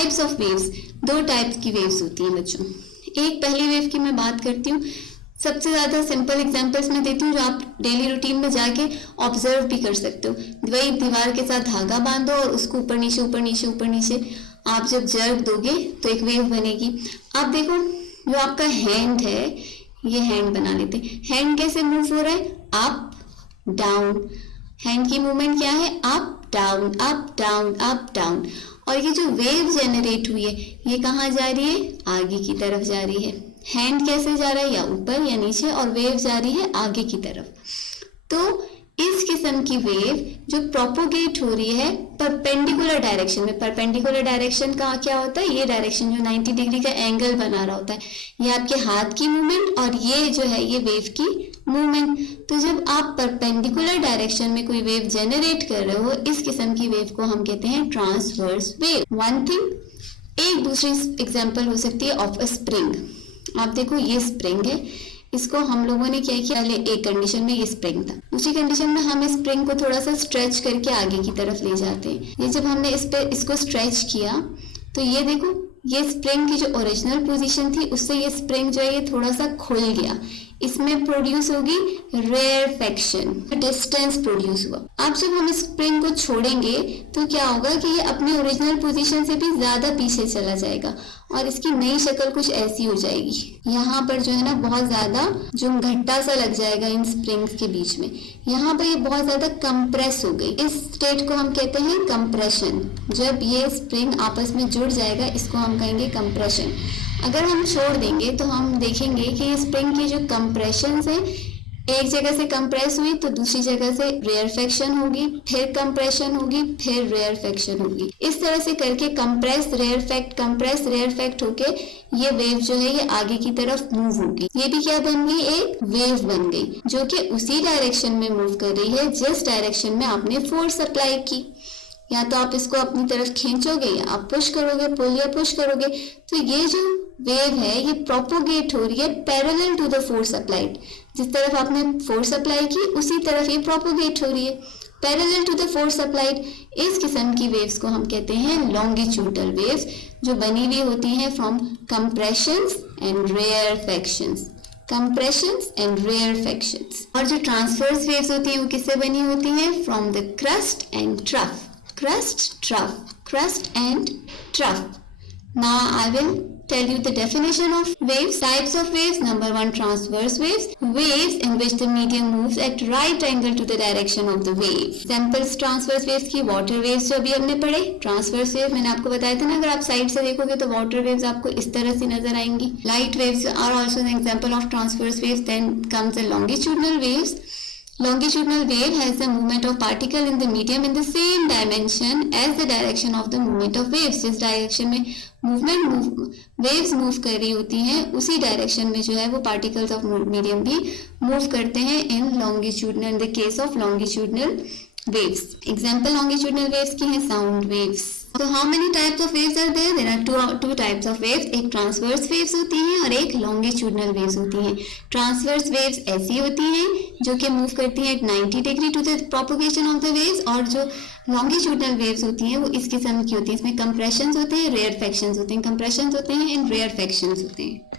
Types of waves, दो types की waves होती हैं बच्चों। एक पहली वेव की मैं बात करती हूँ, सबसे ज़्यादा सिंपल एग्जांपल्स मैं देती हूँ जो आप डेली रूटीन में जाके ऑब्जर्व भी कर सकते हो। वही दीवार के साथ धागा बांधो और उसको ऊपर नीचे ऊपर नीचे ऊपर नीचे आप जब जर्क दोगे तो एक वेव बनेगी। आप देखो जो आपका हैंड है, ये हैंड बना लेते हैं, हैंड कैसे मूव हो रहा है, अप डाउन। हैंड की मूवमेंट क्या है, up down up down up down. और ये जो वेव जनरेट हुई है ये कहाँ जा रही है, आगे की तरफ जा रही है। हैंड कैसे जा रहा है, या ऊपर या नीचे, और वेव जा रही है आगे की तरफ। तो इस किस्म की वेव जो प्रोपोगेट हो रही है परपेंडिकुलर डायरेक्शन में, परपेंडिकुलर डायरेक्शन का क्या होता है, ये डायरेक्शन जो 90 डिग्री का एंगल बना रहा होता है, ये आपके हाथ की मूवमेंट और ये जो है ये वेव की मूवमेंट। तो जब आप परपेंडिकुलर डायरेक्शन में कोई वेव जनरेट कर रहे हो, इस किस्म की वेव को हम कहते हैं ट्रांसवर्स वेव। वन थिंग, एक दूसरी एग्जांपल हो सकती है ऑफ अ स्प्रिंग। आप देखो ये स्प्रिंग है, इसको हम लोगों ने क्या किया, पहले एक कंडीशन में ये स्प्रिंग था, दूसरी कंडीशन में हम इस स्प्रिंग को थोड़ा सा स्ट्रेच करके आगे की तरफ ले जाते हैं। ये जब हमने इसको स्ट्रेच किया तो ये देखो ये स्प्रिंग की जो ओरिजिनल पोजीशन थी उससे ये स्प्रिंग जो है ये थोड़ा सा खुल गया, इसमें प्रोड्यूस होगी रेयरफेक्शन, डिस्टेंस प्रोड्यूस हुआ। अब जब हम इस स्प्रिंग को छोड़ेंगे तो क्या होगा कि ये अपनी ओरिजिनल पोजीशन से भी ज्यादा पीछे चला जाएगा और इसकी नई शक्ल कुछ ऐसी हो जाएगी। यहाँ पर जो है ना बहुत ज्यादा जो घट्टा सा लग जाएगा इन स्प्रिंग्स के बीच में, यहाँ पर ये बहुत ज्यादा कंप्रेस हो गई। इस स्टेट को हम कहते हैं कंप्रेशन। जब ये स्प्रिंग आपस में जुड़ जाएगा इसको हम कहेंगे कंप्रेशन। अगर हम छोड़ देंगे तो हम देखेंगे कि स्प्रिंग की जो कंप्रेशन है, एक जगह से कंप्रेस हुई तो दूसरी जगह से रेयरफेक्शन होगी, फिर कंप्रेशन होगी, फिर रेयरफेक्शन होगी। इस तरह से करके कंप्रेस रेयरफेक्ट होके ये वेव जो है ये आगे की तरफ मूव होगी। ये भी क्या बन गई, एक वेव बन गई जो कि उसी डायरेक्शन में मूव कर रही है जिस डायरेक्शन में आपने फोर्स अप्लाई की। या तो आप इसको अपनी तरफ खींचोगे या आप पुश करोगे, पुल या पुश करोगे। तो ये जो वेव है ये प्रोपोगेट हो रही है parallel to the force applied. जिस तरफ आपने फोर्स अप्लाई की उसी तरफ ये प्रोपोगेट हो रही है parallel to the force applied. इस किस्म की वेव्स को हम कहते हैं लॉन्गिट्यूडनल वेव्स, जो बनी हुई होती हैं from compressions and rarefactions, compressions and rarefactions. और जो ट्रांसवर्स वेव्स होती हैं वो किससे बनी होती हैं, from the crust and trough, crust and trough. Now I will tell you the definition of waves. Types of waves. Number 1, transverse waves. Waves in which the medium moves at right angle to the direction of the wave. Examples transverse waves की water waves जो अभी हमने पढ़े। Transverse wave मैंने आपको बताया था ना, अगर आप साइड से देखोगे तो water waves आपको इस तरह से नजर आएंगी। Light waves are also an example of transverse waves. Then comes the longitudinal waves. Longitudinal wave has the movement of particle in the medium in the same dimension as the direction of the movement of waves. जिस direction में waves move कर रही होती हैं उसी direction में जो है वो particles of medium भी मूव करते हैं in longitudinal, in the case of longitudinal waves. Example longitudinal waves की है sound waves. So how many types of waves are there? There are two types of waves. एक transverse waves होती हैं और एक longitudinal waves होती हैं। Transverse waves ऐसी होती हैं जो कि मूव करती हैं at 90 degree to the propagation of the waves, और जो longitudinal waves होती हैं वो इस किस्म की होती हैं। इसमें compressions होते हैं, rarefactions होते हैं, compressions होते हैं and rarefactions होते हैं।